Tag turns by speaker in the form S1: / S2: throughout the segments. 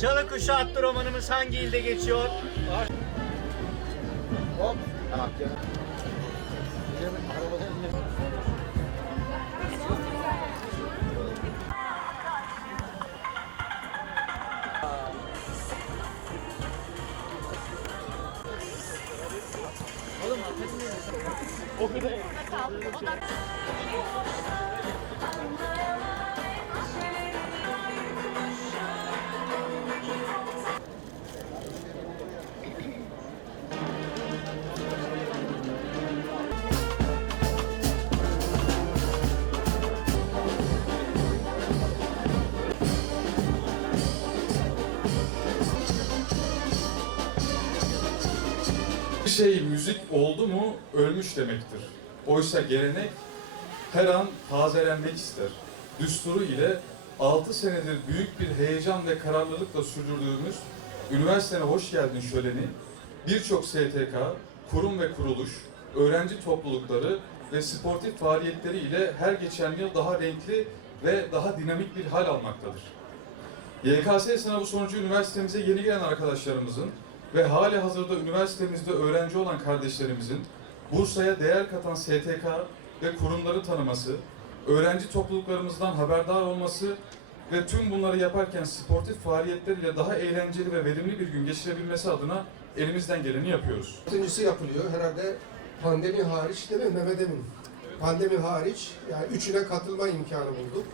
S1: Çalı Kuşu adlı romanımız hangi ilde geçiyor?
S2: Hop. Tamam canım.
S3: Bir şey müzik oldu mu ölmüş demektir. Oysa gelenek her an tazelenmek ister. Düsturu ile 6 senedir büyük bir heyecan ve kararlılıkla sürdürdüğümüz Üniversitene Hoş Geldin şöleni birçok STK, kurum ve kuruluş, öğrenci toplulukları ve sportif faaliyetleri ile her geçen yıl daha renkli ve daha dinamik bir hal almaktadır. YKS sınavı sonucu üniversitemize yeni gelen arkadaşlarımızın ve hali hazırda üniversitemizde öğrenci olan kardeşlerimizin Bursa'ya değer katan STK ve kurumları tanıması, öğrenci topluluklarımızdan haberdar olması ve tüm bunları yaparken sportif faaliyetler ile daha eğlenceli ve verimli bir gün geçirebilmesi adına elimizden geleni yapıyoruz.
S4: Altıncısı yapılıyor herhalde pandemi hariç değil mi Mehmet Emin? Pandemi hariç yani üçüne katılma imkanı bulduk.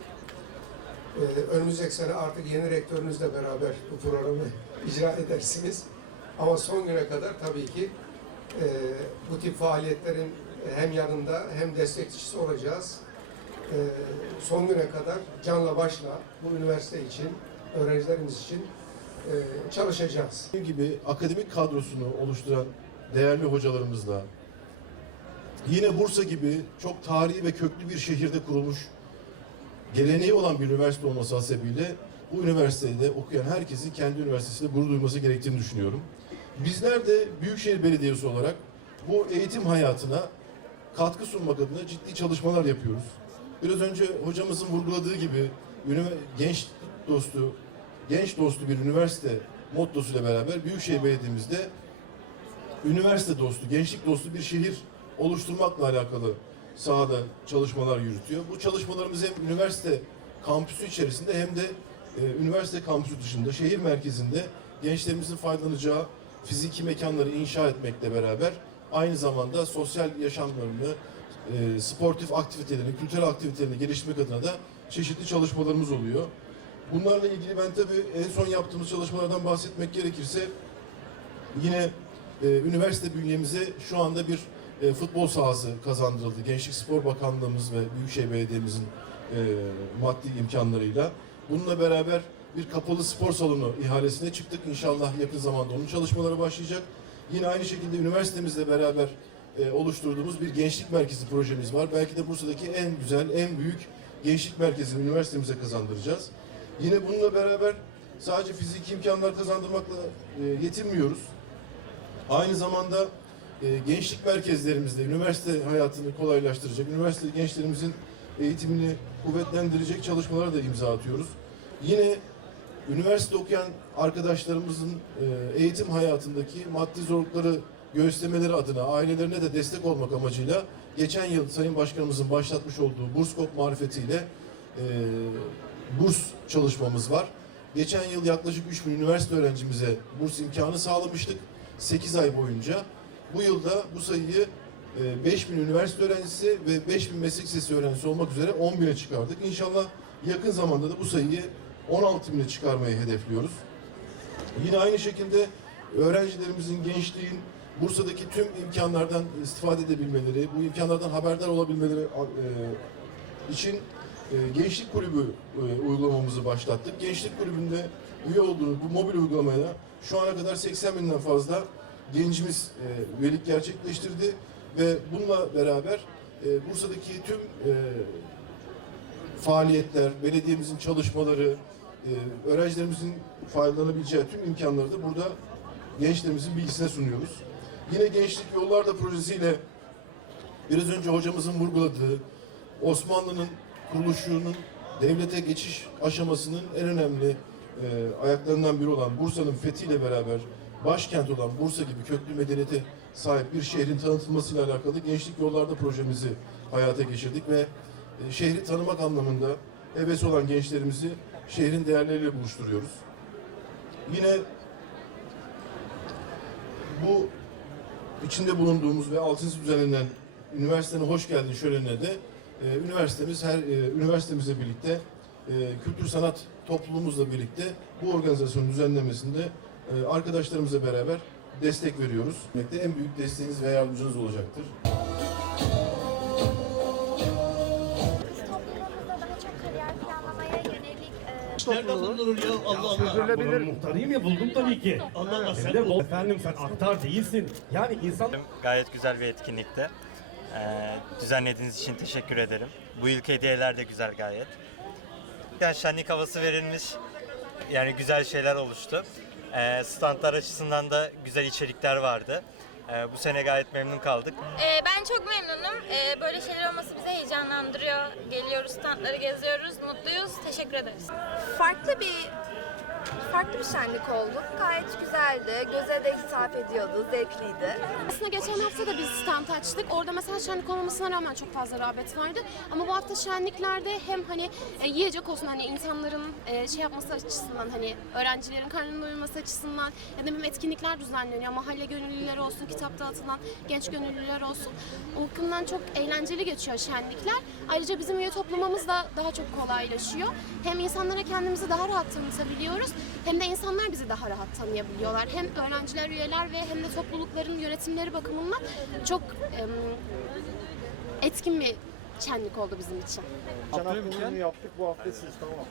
S4: Ee, önümüzdeki sene artık yeni rektörünüzle beraber bu programı icra edersiniz. Ama son güne kadar tabii ki e, bu tip faaliyetlerin hem yanında hem destekçisi olacağız. E, son güne kadar canla başla bu üniversite için, öğrencilerimiz için e, çalışacağız.
S5: Dediğim gibi akademik kadrosunu oluşturan değerli hocalarımızla yine Bursa gibi çok tarihi ve köklü bir şehirde kurulmuş geleneği olan bir üniversite olması hasebiyle bu üniversitede okuyan herkesin kendi üniversitesinde gurur duyması gerektiğini düşünüyorum. Bizler de Büyükşehir Belediyesi olarak bu eğitim hayatına katkı sunmak adına ciddi çalışmalar yapıyoruz. Biraz önce hocamızın vurguladığı gibi genç dostu, genç dostu bir üniversite mottosuyla beraber Büyükşehir Belediye'mizde üniversite dostu, gençlik dostu bir şehir oluşturmakla alakalı sahada çalışmalar yürütüyor. Bu çalışmalarımız hem üniversite kampüsü içerisinde hem de e, üniversite kampüsü dışında şehir merkezinde gençlerimizin faydalanacağı fiziki mekanları inşa etmekle beraber aynı zamanda sosyal yaşamlarını, e, sportif aktivitelerini, kültürel aktivitelerini geliştirmek adına da çeşitli çalışmalarımız oluyor. Bunlarla ilgili ben tabii en son yaptığımız çalışmalardan bahsetmek gerekirse yine e, üniversite bünyemize şu anda bir e, futbol sahası kazandırıldı. Gençlik Spor Bakanlığımız ve Büyükşehir Belediye'mizin e, maddi imkanlarıyla. Bununla beraber bir kapalı spor salonu ihalesine çıktık. İnşallah yakın zamanda onun çalışmaları başlayacak. Yine aynı şekilde üniversitemizle beraber e, oluşturduğumuz bir gençlik merkezi projemiz var. Belki de Bursa'daki en güzel, en büyük gençlik merkezini üniversitemize kazandıracağız. Yine bununla beraber sadece fiziki imkanlar kazandırmakla e, yetinmiyoruz. Aynı zamanda e, gençlik merkezlerimizde üniversite hayatını kolaylaştıracak, üniversite gençlerimizin eğitimini kuvvetlendirecek çalışmalara da imza atıyoruz. Yine üniversite okuyan arkadaşlarımızın e, eğitim hayatındaki maddi zorlukları göğüslemeleri adına ailelerine de destek olmak amacıyla geçen yıl Sayın Başkanımızın başlatmış olduğu Burskop marifetiyle e, burs çalışmamız var. Geçen yıl yaklaşık 3000 üniversite öğrencimize burs imkanı sağlamıştık 8 ay boyunca. Bu yılda bu sayıyı e, 5000 üniversite öğrencisi ve 5000 meslek lisesi öğrencisi olmak üzere 10.000'e çıkardık. İnşallah yakın zamanda da bu sayıyı 16.000'e çıkarmayı hedefliyoruz. Yine aynı şekilde öğrencilerimizin, gençliğin Bursa'daki tüm imkanlardan istifade edebilmeleri, bu imkanlardan haberdar olabilmeleri e, için e, Gençlik Kulübü e, uygulamamızı başlattık. Gençlik Kulübü'nde üye olduğumuz bu mobil uygulamaya şu ana kadar 80 binden fazla gencimiz üyelik gerçekleştirdi ve bununla beraber Bursa'daki tüm faaliyetler, belediyemizin çalışmaları, e, öğrencilerimizin faydalanabileceği tüm imkanları da burada gençlerimizin bilgisine sunuyoruz. Yine Gençlik Yollarda projesiyle biraz önce hocamızın vurguladığı Osmanlı'nın kuruluşunun devlete geçiş aşamasının en önemli e, ayaklarından biri olan Bursa'nın fethiyle beraber başkent olan Bursa gibi köklü medeniyete sahip bir şehrin tanıtılmasıyla alakalı Gençlik Yollarda projemizi hayata geçirdik ve e, şehri tanımak anlamında heves olan gençlerimizi şehrin değerleriyle buluşturuyoruz. Yine bu içinde bulunduğumuz ve altıncı düzenlenen üniversitenin hoş geldin şölenine de e, üniversitemiz her e, üniversitemizle birlikte e, kültür sanat topluluğumuzla birlikte bu organizasyonun düzenlemesinde e, arkadaşlarımızla beraber destek veriyoruz. En büyük desteğiniz ve yardımcınız olacaktır.
S6: E,
S7: Nerede bulunur ya Allah Allah.
S2: Sürdürülebilir.
S8: Muhtarıyım ya buldum tabii ki.
S7: Allah Allah
S8: Hem
S7: sen
S8: de
S7: bul.
S8: efendim sen aktar değilsin. Yani insan
S1: Gayet güzel bir etkinlikti. Ee, düzenlediğiniz için teşekkür ederim. Bu yılki hediyeler de güzel gayet. Yani şenlik havası verilmiş. Yani güzel şeyler oluştu. Ee, standlar açısından da güzel içerikler vardı. Ee, bu sene gayet memnun kaldık.
S9: Ee, ben çok memnunum. Ee, böyle şeyler olması bizi heyecanlandırıyor. Geliyoruz, standları geziyoruz, mutluyuz. Teşekkür ederiz.
S6: farklı bir farklı bir şenlik oldu. Gayet güzeldi. Göze de hitap ediyordu. Zevkliydi.
S10: Aslında geçen hafta da biz stand açtık. Orada mesela şenlik olmamasına rağmen çok fazla rağbet vardı. Ama bu hafta şenliklerde hem hani e, yiyecek olsun hani insanların e, şey yapması açısından hani öğrencilerin karnının doyurması açısından ya da hem etkinlikler düzenleniyor. Mahalle gönüllüleri olsun, kitap dağıtılan genç gönüllüler olsun. O bakımdan çok eğlenceli geçiyor şenlikler. Ayrıca bizim üye toplamamız da daha çok kolaylaşıyor. Hem insanlara kendimizi daha rahat tanıtabiliyoruz hem de insanlar bizi daha rahat tanıyabiliyorlar. Hem öğrenciler, üyeler ve hem de toplulukların yönetimleri bakımından çok etkin bir şenlik oldu bizim için.
S2: Hakkını yaptık bu hafta siz tamam.